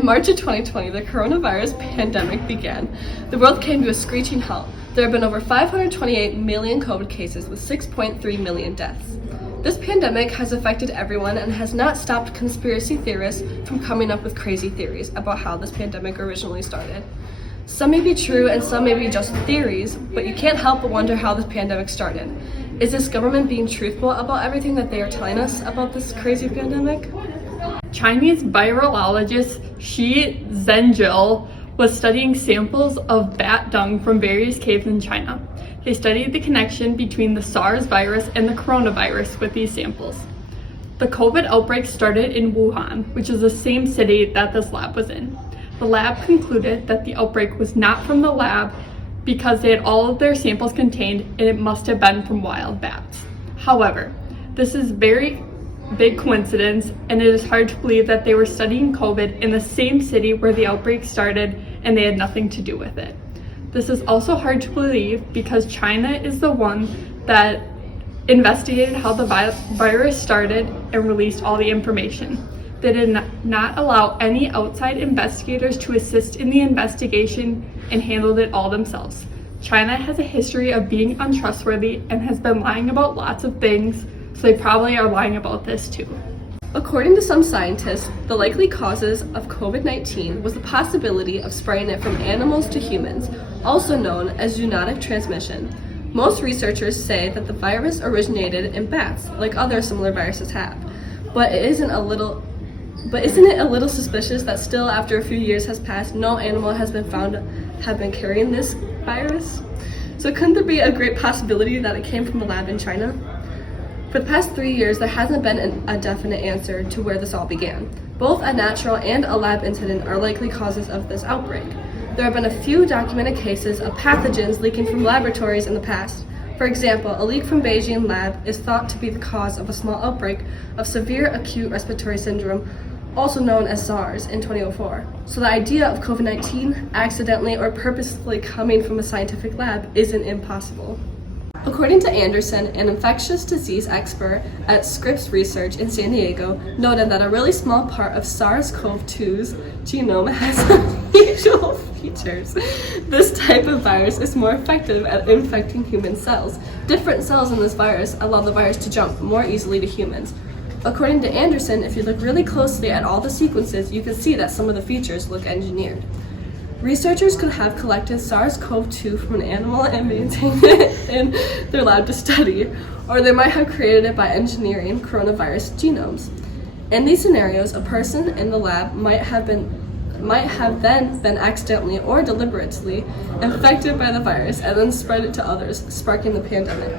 In March of 2020, the coronavirus pandemic began. The world came to a screeching halt. There have been over 528 million COVID cases with 6.3 million deaths. This pandemic has affected everyone and has not stopped conspiracy theorists from coming up with crazy theories about how this pandemic originally started. Some may be true and some may be just theories, but you can't help but wonder how this pandemic started. Is this government being truthful about everything that they are telling us about this crazy pandemic? Chinese virologist Shi Zhenjiu was studying samples of bat dung from various caves in China. They studied the connection between the SARS virus and the coronavirus with these samples. The COVID outbreak started in Wuhan, which is the same city that this lab was in. The lab concluded that the outbreak was not from the lab because they had all of their samples contained and it must have been from wild bats. However, this is very big coincidence and it is hard to believe that they were studying COVID in the same city where the outbreak started and they had nothing to do with it. This is also hard to believe because China is the one that investigated how the virus started and released all the information. They did not allow any outside investigators to assist in the investigation and handled it all themselves. China has a history of being untrustworthy and has been lying about lots of things, so they probably are lying about this too. According to some scientists, the likely causes of COVID-19 was the possibility of spreading it from animals to humans, also known as zoonotic transmission. Most researchers say that the virus originated in bats, like other similar viruses have. But isn't it a little suspicious that still after a few years has passed, no animal has been found to have been carrying this virus? So couldn't there be a great possibility that it came from a lab in China? For the past 3 years, there hasn't been a definite answer to where this all began. Both a natural and a lab incident are likely causes of this outbreak. There have been a few documented cases of pathogens leaking from laboratories in the past. For example, a leak from Beijing lab is thought to be the cause of a small outbreak of severe acute respiratory syndrome, also known as SARS, in 2004. So the idea of COVID-19 accidentally or purposefully coming from a scientific lab isn't impossible. According to Anderson, an infectious disease expert at Scripps Research in San Diego, noted that a really small part of SARS-CoV-2's genome has unusual features. This type of virus is more effective at infecting human cells. Different cells in this virus allow the virus to jump more easily to humans. According to Anderson, if you look really closely at all the sequences, you can see that some of the features look engineered. Researchers could have collected SARS-CoV-2 from an animal and maintained it in their lab to study, or they might have created it by engineering coronavirus genomes. In these scenarios, a person in the lab might have then been accidentally or deliberately infected by the virus and then spread it to others, sparking the pandemic.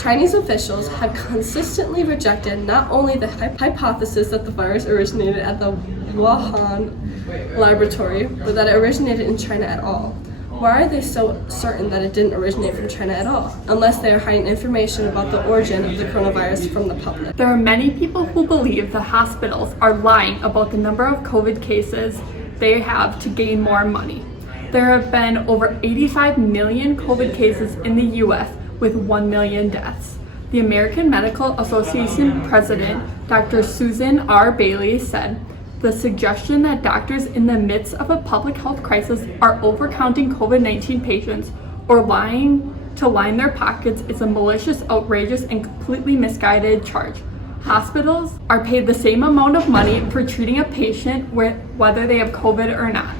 Chinese officials have consistently rejected not only the hypothesis that the virus originated at the Wuhan laboratory, but that it originated in China at all. Why are they so certain that it didn't originate from China at all, unless they are hiding information about the origin of the coronavirus from the public? There are many people who believe the hospitals are lying about the number of COVID cases they have to gain more money. There have been over 85 million COVID cases in the US with 1 million deaths. The American Medical Association president, Dr. Susan R. Bailey, said, "The suggestion that doctors in the midst of a public health crisis are overcounting COVID-19 patients or lying to line their pockets is a malicious, outrageous, and completely misguided charge. Hospitals are paid the same amount of money for treating a patient whether they have COVID or not.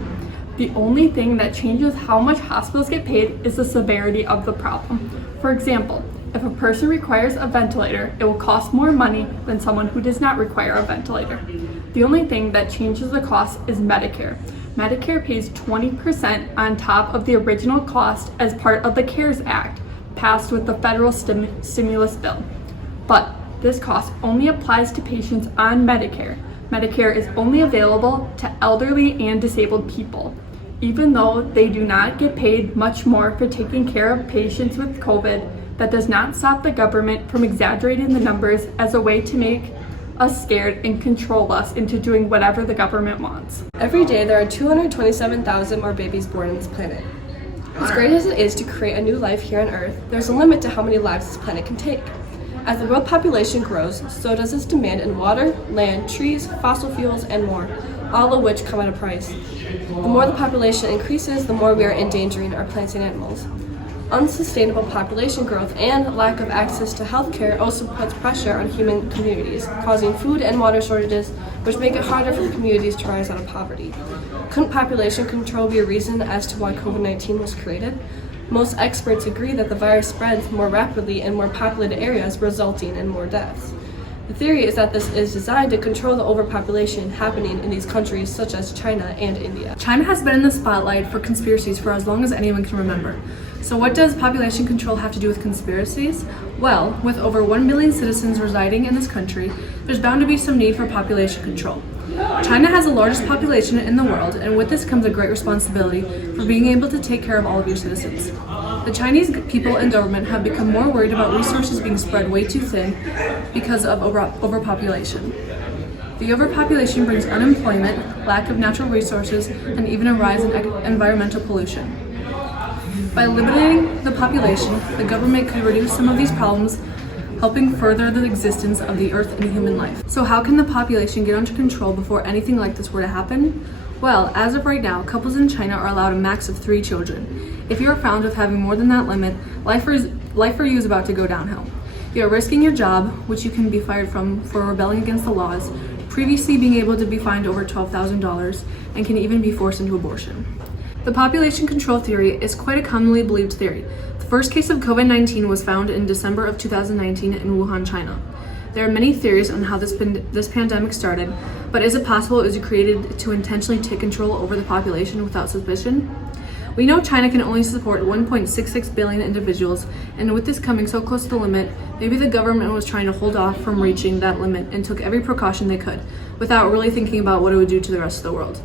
The only thing that changes how much hospitals get paid is the severity of the problem. For example, if a person requires a ventilator, it will cost more money than someone who does not require a ventilator. The only thing that changes the cost is Medicare. Medicare pays 20% on top of the original cost as part of the CARES Act, passed with the federal stimulus bill. But this cost only applies to patients on Medicare. Medicare is only available to elderly and disabled people. Even though they do not get paid much more for taking care of patients with COVID, that does not stop the government from exaggerating the numbers as a way to make us scared and control us into doing whatever the government wants." Every day there are 227,000 more babies born on this planet. As great as it is to create a new life here on Earth, there's a limit to how many lives this planet can take. As the world population grows, so does its demand in water, land, trees, fossil fuels, and more. all of which come at a price. The more the population increases, the more we are endangering our plants and animals. Unsustainable population growth and lack of access to healthcare also puts pressure on human communities, causing food and water shortages, which make it harder for the communities to rise out of poverty. Couldn't population control be a reason as to why COVID-19 was created? Most experts agree that the virus spreads more rapidly in more populated areas, resulting in more deaths. The theory is that this is designed to control the overpopulation happening in these countries such as China and India. China has been in the spotlight for conspiracies for as long as anyone can remember. So what does population control have to do with conspiracies? Well, with over 1 billion citizens residing in this country, there's bound to be some need for population control. China has the largest population in the world, and with this comes a great responsibility for being able to take care of all of your citizens. The Chinese people and government have become more worried about resources being spread way too thin because of overpopulation. The overpopulation brings unemployment, lack of natural resources, and even a rise in environmental pollution. By limiting the population, the government could reduce some of these problems, helping further the existence of the earth and human life. So how can the population get under control before anything like this were to happen? Well, as of right now, couples in China are allowed a max of 3 children. If you are found with having more than that limit, life for you is about to go downhill. You are risking your job, which you can be fired from for rebelling against the laws, previously being able to be fined over $12,000, and can even be forced into abortion. The population control theory is quite a commonly believed theory. The first case of COVID-19 was found in December of 2019 in Wuhan, China. There are many theories on how this pandemic started, but is it possible it was created to intentionally take control over the population without suspicion? We know China can only support 1.66 billion individuals, and with this coming so close to the limit, maybe the government was trying to hold off from reaching that limit and took every precaution they could, without really thinking about what it would do to the rest of the world.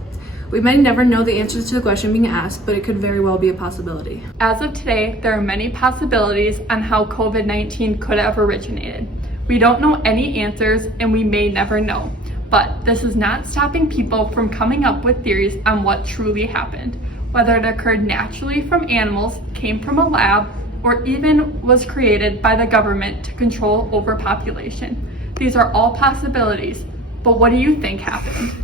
We may never know the answers to the question being asked, but it could very well be a possibility. As of today, there are many possibilities on how COVID-19 could have originated. We don't know any answers, and we may never know. But this is not stopping people from coming up with theories on what truly happened, whether it occurred naturally from animals, came from a lab, or even was created by the government to control overpopulation. These are all possibilities, but what do you think happened?